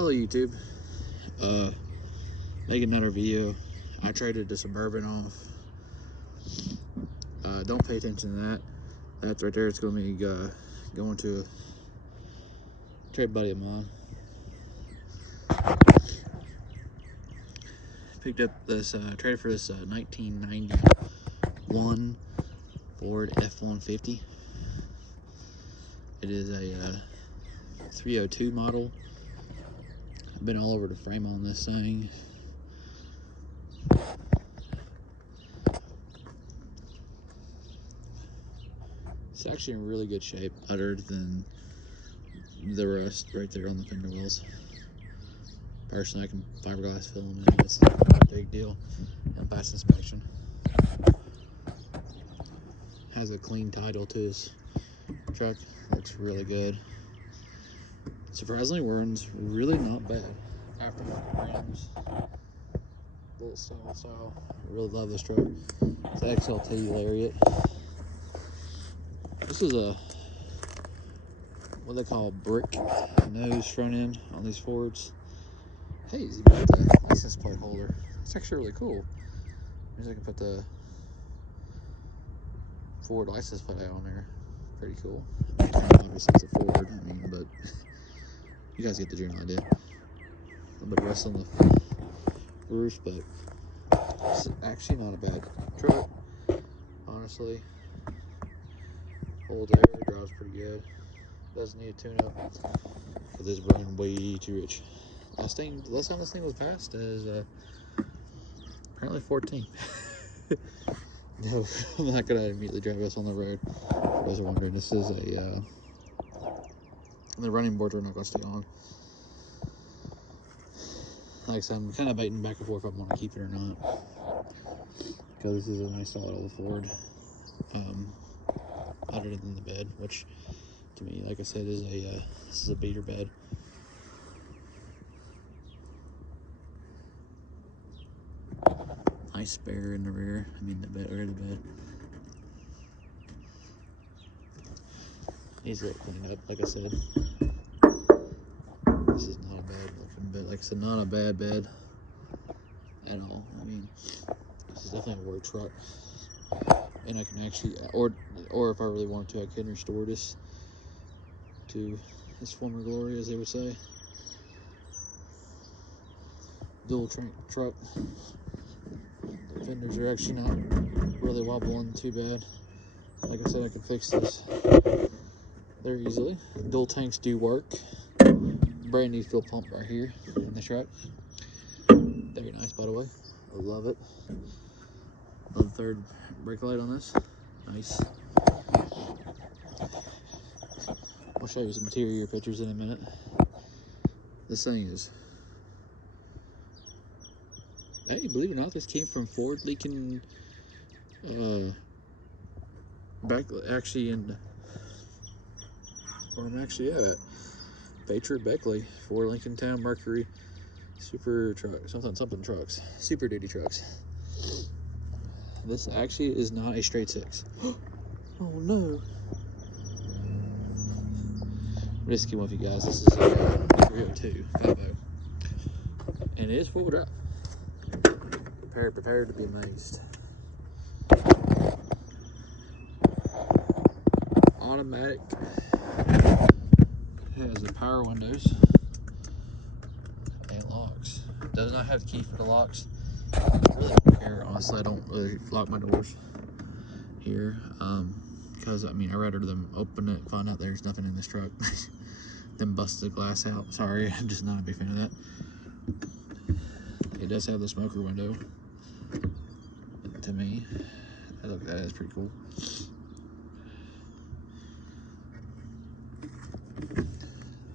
Hello YouTube. Making another video. I traded the Suburban off. Don't pay attention to that. That right there is going to be going to a trade buddy of mine. Picked up this traded for this 1991 Ford F-150. It is a 302 model. I've been all over the frame on this thing. It's actually in really good shape, other than the rust right there on the fender wells. Personally, I can fiberglass fill them in. It's not a big deal. And pass inspection. Has a clean title to his truck. Looks really good. Surprisingly, runs really not bad. Aftermarket rims, bullet style. I really love this truck. It's an XLT Lariat. This is a what they call brick nose front end on these Fords. Hey, he's even got the license plate holder. It's actually really cool. Maybe I can put the Ford license plate on there. Pretty cool. I mean, obviously it's a Ford, but you guys get the general idea. A little bit of rust on the roof, but it's actually not a bad truck, honestly. Holds air, drives pretty good. Doesn't need a tune-up because it's running way too rich. Last time this thing was passed is apparently 14. No, I'm not gonna immediately drive this on the road. For those who are wondering, this is a the running boards are not gonna stay on. Like I said, I'm kind of debating back and forth if I want to keep it or not, because this is a nice solid old Ford. Other than the bed, which to me, like I said, is a this is a beater bed. Nice spare in the rear. I mean the rear of the bed. Needs a little cleaned up, like I said. This is not a bad looking bed. Like I said, not a bad bed at all. I mean, this is definitely a work truck. And I can actually, or if I really wanted to, I can restore this to its former glory, as they would say. Dual crank truck. The fenders are actually not really wobbling too bad. Like I said, I can fix this very easily. Dual tanks do work. Brand new fuel pump right here in the truck. Very nice, by the way. I love it. Love the third brake light on this. Nice. I'll show you some interior pictures in a minute. This thing is, hey, believe it or not, this came from Ford Lincoln, back actually in, where I'm actually at, Patriot Beckley, Ford Lincoln Town Mercury Super Truck, something trucks, Super Duty trucks. This actually is not a straight six. Oh no. Risky one for you guys. This is a 302 5.0, and it is four-wheel drive. Prepared to be amazed. Automatic. It has the power windows and locks. Does not have the key for the locks. I really don't care, honestly. I don't really lock my doors here, because I mean, I'd rather them open it and find out there's nothing in this truck than bust the glass out. Sorry, I'm just not a big fan of that. It does have the smoker window. To me, that is pretty cool.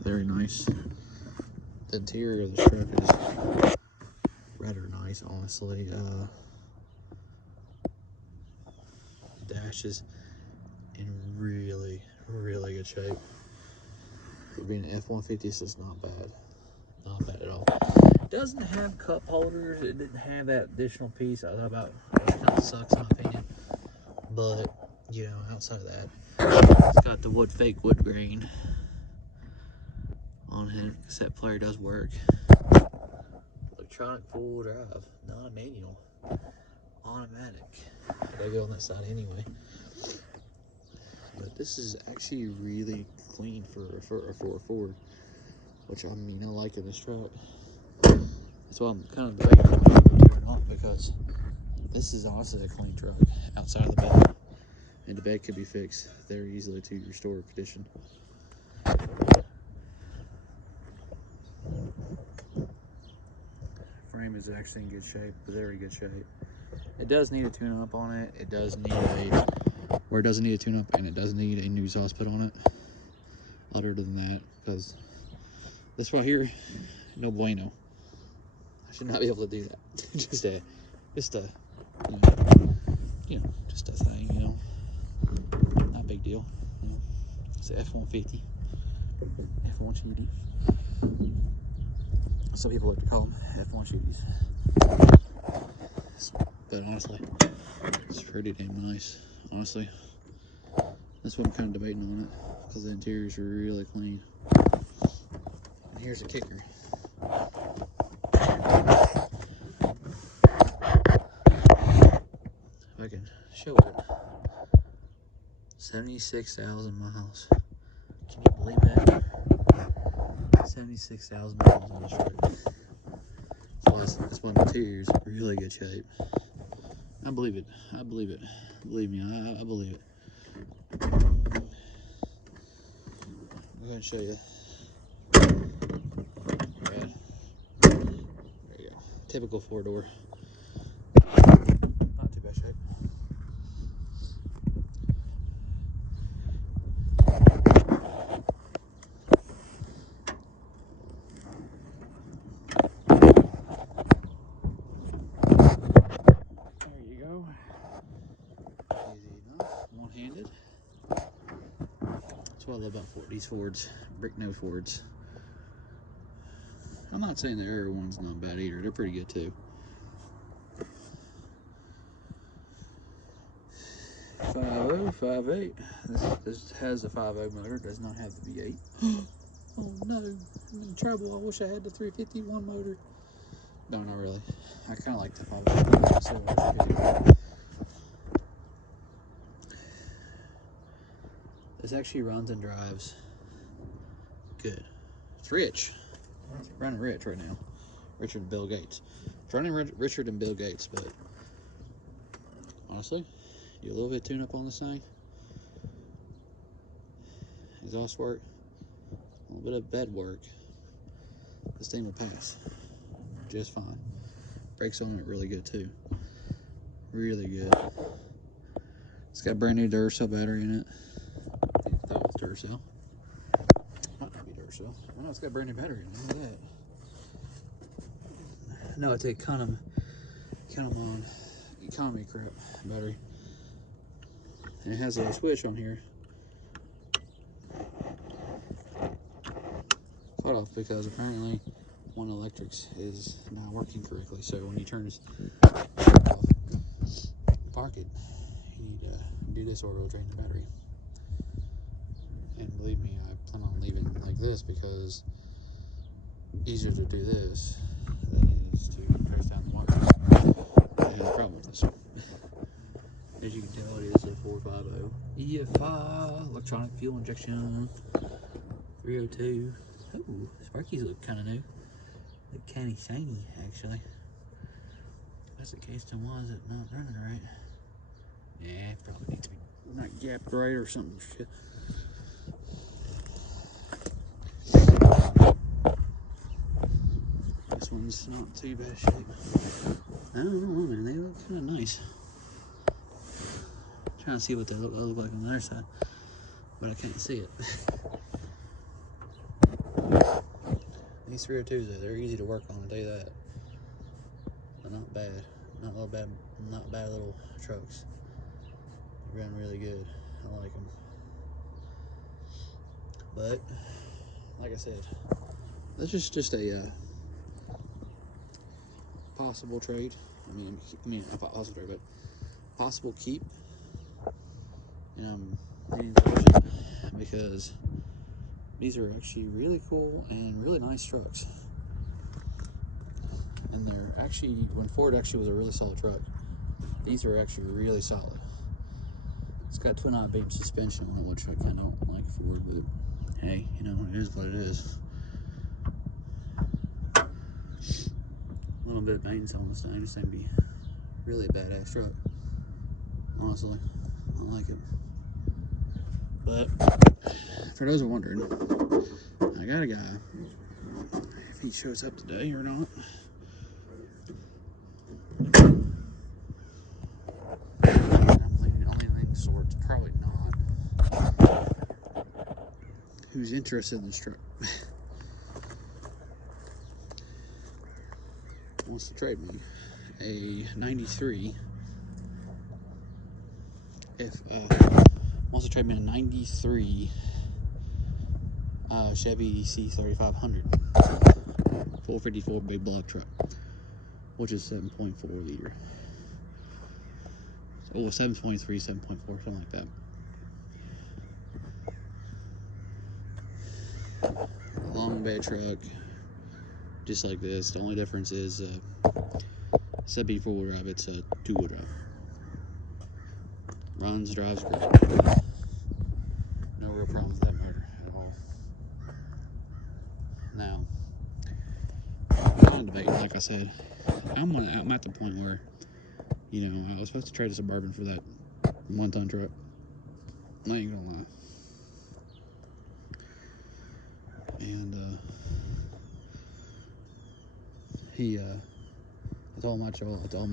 Very nice. The interior of the truck is rather nice, honestly. Dash is in really good shape. For being an F-150, this is not bad. Not bad at all. It doesn't have cup holders. It didn't have that additional piece. I thought about it kind of sucks in my opinion. But, you know, outside of that, it's got the fake wood grain on on a cassette player does work. Electronic full drive, not a manual, automatic. I gotta go on that side anyway. But this is actually really clean for a Ford, which I mean I like in this truck. That's why I'm kind of debating on whether to do it or not, because this is honestly a clean truck outside of the bed, and the bed could be fixed very easily to restore condition. Frame is actually in good shape, very good shape. It does need a tune-up on it. It does need it doesn't need a tune-up, and it does need a new exhaust put on it. Other than that, because this right here, no bueno. I should not be able to do that. just a just a thing, not a big deal. It's an F-150, F1 Shooty. Some people like to call them F1 Shooties. But honestly, it's pretty damn nice. Honestly, that's what I'm kind of debating on it, because the interiors are really clean. And here's a kicker. If I can show it. 76,000 miles. Can you believe that? 76,000 miles on this truck. That's why the interior's in really good shape. I believe it. I believe it. Believe me, I believe it. I'm going to show you. Right. There you go. Typical 4-door. Not too bad shape. There you go. Easy enough. One-handed. That's what I love about these Fords. Brick no Fords. I'm not saying the Aero one's not bad either. They're pretty good too. 5.0, 5.8. This has a 5.0 motor. Does not have the V8. Oh no, I'm in trouble. I wish I had the 351 motor. No, not really. I kind of like the 5.0. This actually runs and drives good. It's rich. It's running rich right now. Richer than Bill Gates. It's running richer than Bill Gates, but honestly, do a little bit of tune up on this thing. Exhaust work, a little bit of bed work. This thing will pass just fine. Brakes on it really good too. Really good. It's got a brand new Duracell battery in it. I thought it was Duracell. Might not be Duracell. I know it's got a brand new battery in it. Look at that. No, it's a Cunham economy crap battery. And it has a switch on here. Cut off because apparently one of the electrics is not working correctly. So when you turn this off, park it, you need to do this or it'll drain the battery. And believe me, I plan on leaving it like this because it's easier to do this than it is to trace down the wires. I have a problem with this. As you can tell, it is a 450 EFI electronic fuel injection 302. Ooh, sparkies look kind of new. Look kind of shiny, actually. If that's the case, then why is it not running right? Yeah, it probably needs to be not gapped right or something. Shit. This one's not too bad shape. I don't know, man. They look kind of nice. I'm trying to see what they look like on the other side, but I can't see it. These 302s, though, they're easy to work on, I'll tell you that. They're not bad. Not bad little trucks. They run really good. I like them. But, like I said, this is just a possible trade. I mean, not possible trade, but possible keep. And I'm leaning towards it because These are actually really cool and really nice trucks. And they're actually, when Ford actually was a really solid truck, these are actually really solid. It's got twin out beam suspension on it, which I kind of don't like Ford, but hey, you know, it is what it is. A little bit of paint on this thing. This thing be really a badass truck. Honestly, I like it. But for those who are wondering, I got a guy. If he shows up today or not. I'm leaning towards probably not. Who's interested in this truck? Wants to trade me a 93. Wants to trade me a 93 Chevy C3500 454 big block truck, which is 7.4 liter. Oh, 7.3, 7.4, something like that. Long bed truck, just like this. The only difference is instead of being 4-wheel drive, it's a 2-wheel drive. Runs, drives great. No real problem with that motor at all. Now, I'm kind of debating, like I said, I'm at the point where, you know, I was supposed to trade a Suburban for that 1-ton truck. I ain't gonna lie. And I told him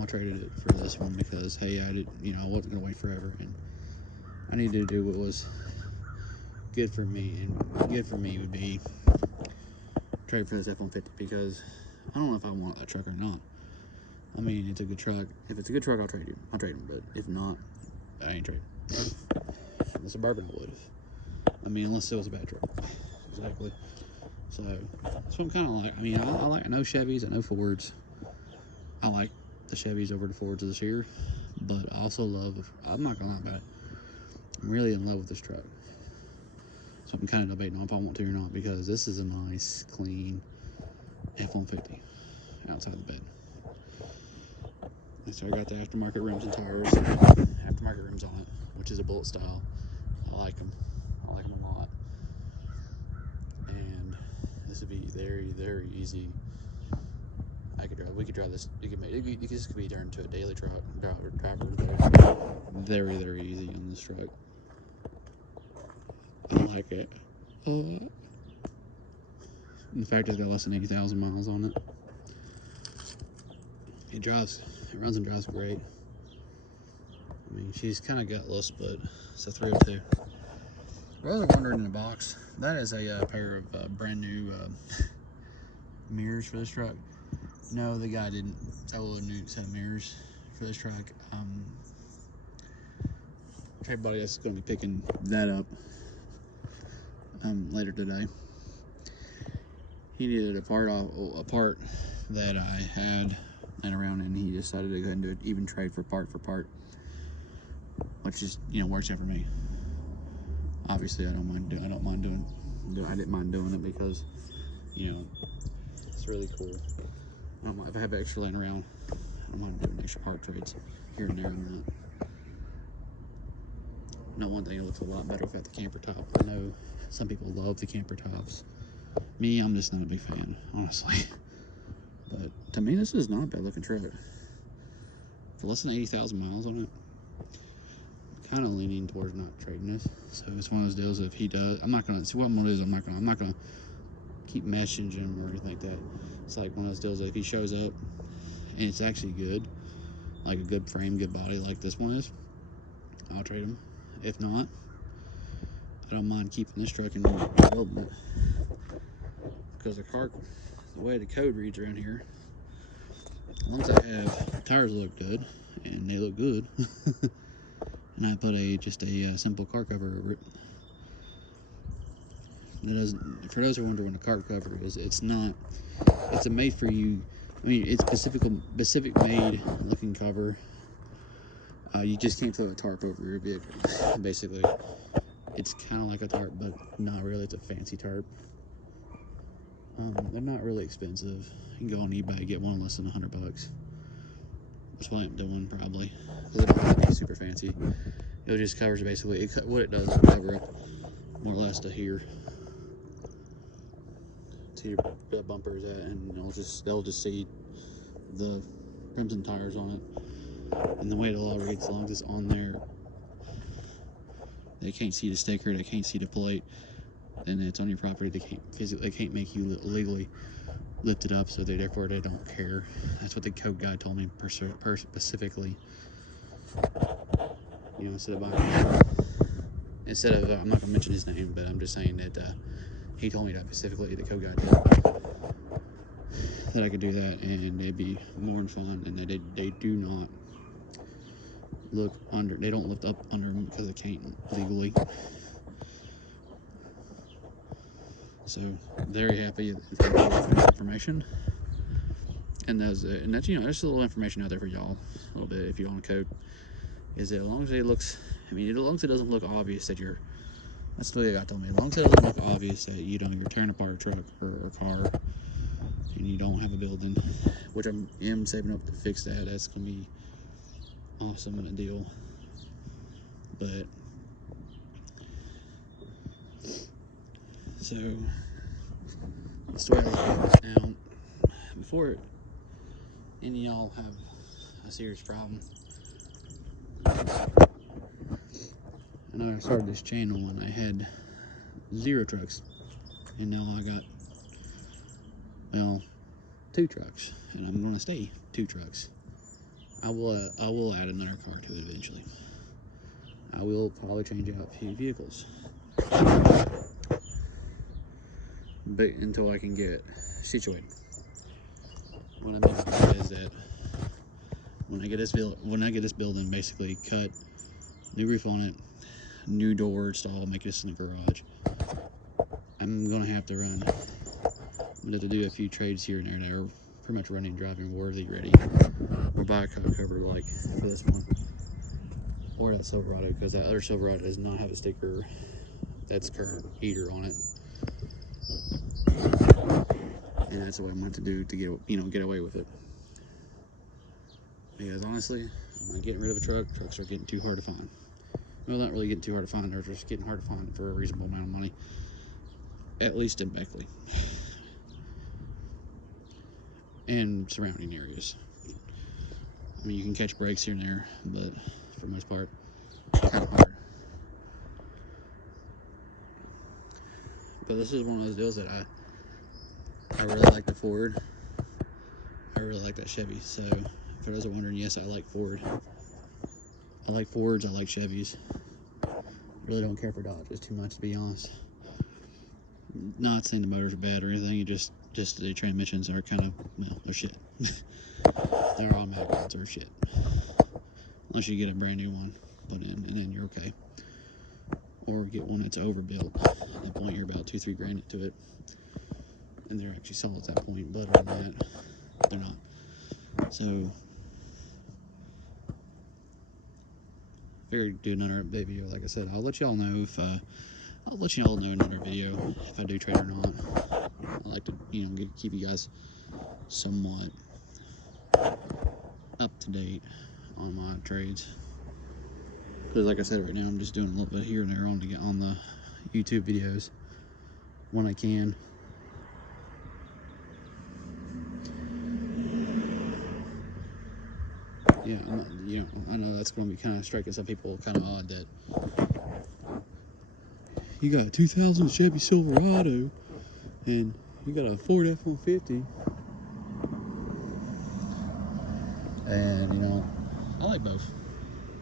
I traded it for this one because, hey, I wasn't gonna wait forever, and I needed to do what was good for me, and good for me would be trade for this F-150, because I don't know if I want that truck or not. I mean, it's a good truck. If it's a good truck, I'll trade him, but if not, I ain't trading. The Suburban I would have. I mean, unless it was a bad truck. Exactly. So that's what I'm kind of like. I mean, I know Chevys, I know Fords. I like the Chevys over the Fords this year, but I also I'm not gonna lie about it, I'm really in love with this truck. So I'm kind of debating on if I want to or not, because this is a nice, clean F-150 outside the bed. And so I got the aftermarket rims and tires, aftermarket rims on it, which is a bullet style. I like them. I like them a lot. And this would be very, very easy. We could drive this. This could be turned into a daily driver. Very, very easy on this truck. I like it. In fact, it's got less than 80,000 miles on it. It runs and drives great. I mean, she's kind of gutless, but it's a 302. For those wondering in the box, that is a pair of brand new mirrors for this truck. No, the guy didn't sell a new set of mirrors for this truck. Everybody else is going to be picking that up later today. He needed a part that I had laying around, and he decided to go ahead and do it, even trade for part, which is, you know, works out for me. Obviously, I didn't mind doing it because, you know, it's really cool. If I have extra laying around, I don't mind doing extra part trades here and there on that. Now, one thing, it looks a lot better without the camper top. I know some people love the camper tops. Me, I'm just not a big fan, honestly. But to me, this is not a bad looking truck. For less than 80,000 miles on it, I'm kind of leaning towards not trading this. So it's one of those deals. If he does, I'm not gonna keep messaging him or anything like that. It's like one of those deals that if he shows up and it's actually good, like a good frame, good body like this one is, I'll trade him. If not, I don't mind keeping this truck and building it, because the way the code reads around here, as long as I have tires look good, and they look good, and I put just a simple car cover over it. For those who are wondering what a car cover is, it's a made for you. I mean, it's specific made looking cover. You just can't throw a tarp over your vehicle. Basically, It's kind of like a tarp, but not really. It's a fancy tarp. They're not really expensive. You can go on eBay and get one less than $100. That's what I'm doing, probably. Because it don't have to be super fancy. It just covers basically, what it does is cover it more or less to here. To your bumpers at, and they'll just see the Crimson tires on it. And the way the law reads, as long as it's on there, they can't see the sticker, they can't see the plate, and it's on your property. They can't make you legally lift it up, so therefore they don't care. That's what the code guy told me specifically. You know, instead of I'm not gonna mention his name, but I'm just saying that he told me that specifically. The code guy did, that I could do that, and it'd be more than fun. And they do not look under. They don't lift up under them because they can't legally. So very happy for this information. And that's just a little information out there for y'all, a little bit, if you want to code. Is that as long as it looks, as long as it doesn't look obvious that you're, that's the way the guy told me, as long as it doesn't look obvious that you're tearing apart a truck or a car and you don't have a building, which I am saving up to fix that. That's going to be awesome in a deal. But, so, that's the way I look at this now. Before any of y'all have a serious problem, I know I started this channel when I had 0 trucks, and now I got, well, 2 trucks, and I'm going to stay 2 trucks. I will add another car to it eventually. I will probably change out a few vehicles, but until I can get situated. What I mean by that is that when I get this building basically cut, new roof on it, new door installed, make this in the garage, I'm gonna have to run. I'm gonna have to do a few trades here and there that are pretty much running, driving worthy ready, or buy a cut cover like for this one, or that Silverado, because that other Silverado does not have a sticker that's current heater on it, and that's what I'm going to do to get away with it. Because honestly, I'm not getting rid of a truck. Trucks are getting too hard to find. Well, not really getting too hard to find. They're just getting hard to find for a reasonable amount of money, at least in Beckley and surrounding areas. I mean, you can catch breaks here and there, but for the most part, kind of hard. But this is one of those deals that I really like the Ford. I really like that Chevy. So for those who are wondering, yes, I like Ford. I like Fords. I like Chevys. Really don't care for Dodges too much, to be honest. Not saying the motors are bad or anything. Just the transmissions are kind of, well, they're shit. They're automatic ones are shit. Unless you get a brand new one put in, and then you're okay. Or get one that's overbuilt. At that point, you're about $2-3 grand into it, and they're actually sold at that point. But other than that, they're not. So, figured do another update video. Like I said, I'll let y'all know if I'll let y'all know in another video if I do trade or not. I like to, keep you guys somewhat up to date on my trades. Because like I said, right now I'm just doing a little bit here and there on to get on the YouTube videos when I can. Yeah, I know that's going to be kind of striking some people kind of odd that you got a 2000 Chevy Silverado and you got a Ford F-150. And, I like both.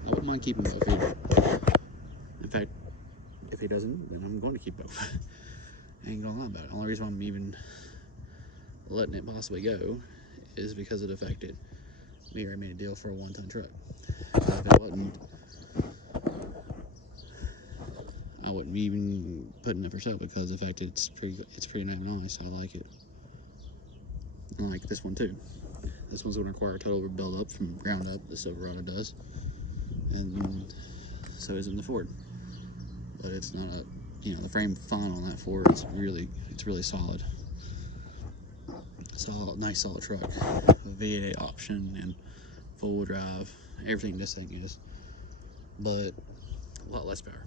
I wouldn't mind keeping both either. In fact, if he doesn't, then I'm going to keep both. I ain't gonna lie about it. The only reason I'm even letting it possibly go is because of the fact that me already made a deal for a 1-ton truck. If it wasn't, I wouldn't be even putting it for sale because of the fact that it's pretty damn nice. I like it. I like this one too. This one's going to require a total rebuild up from ground up. The Silverado does, and so isn't the Ford. but it's not a, you know, the frame fine on that Ford, it's really solid. Solid, nice solid truck. A V8 option and full drive, everything this thing is, but a lot less power.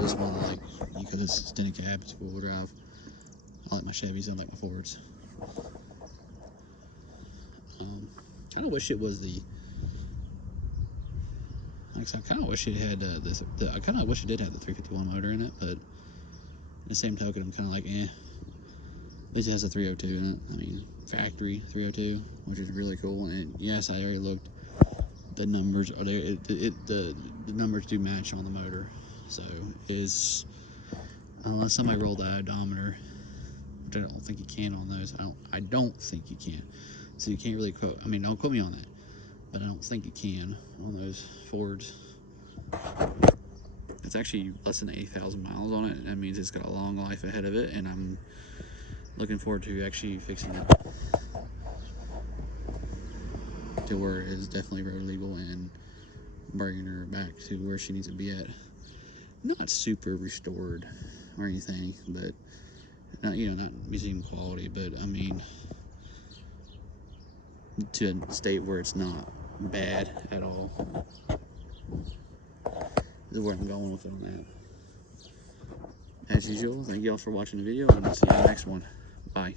This one, like, because it's extended cab, it's full drive. I like my Chevys, I like my Fords. I kind of wish it was the. Like, I kind of wish it had I kind of wish it did have the 351 motor in it, but in the same token, I'm kind of like, eh. At least it has a 302 in it. I mean, factory 302, which is really cool. And yes, I already looked. The numbers are there. The numbers do match on the motor, so is unless somebody rolled the odometer, which I don't think you can on those. I don't think you can. So you can't really quote. I mean, don't quote me on that, but I don't think you can on those Fords. It's actually less than 80,000 miles on it. That means it's got a long life ahead of it, and I'm looking forward to actually fixing it to where it is definitely road legal and bringing her back to where she needs to be at. Not super restored or anything, but not, you know, not museum quality, but I mean, to a state where it's not bad at all. This is where I'm going with it on that. As usual, thank you all for watching the video, and I'll see you in the next one. Bye.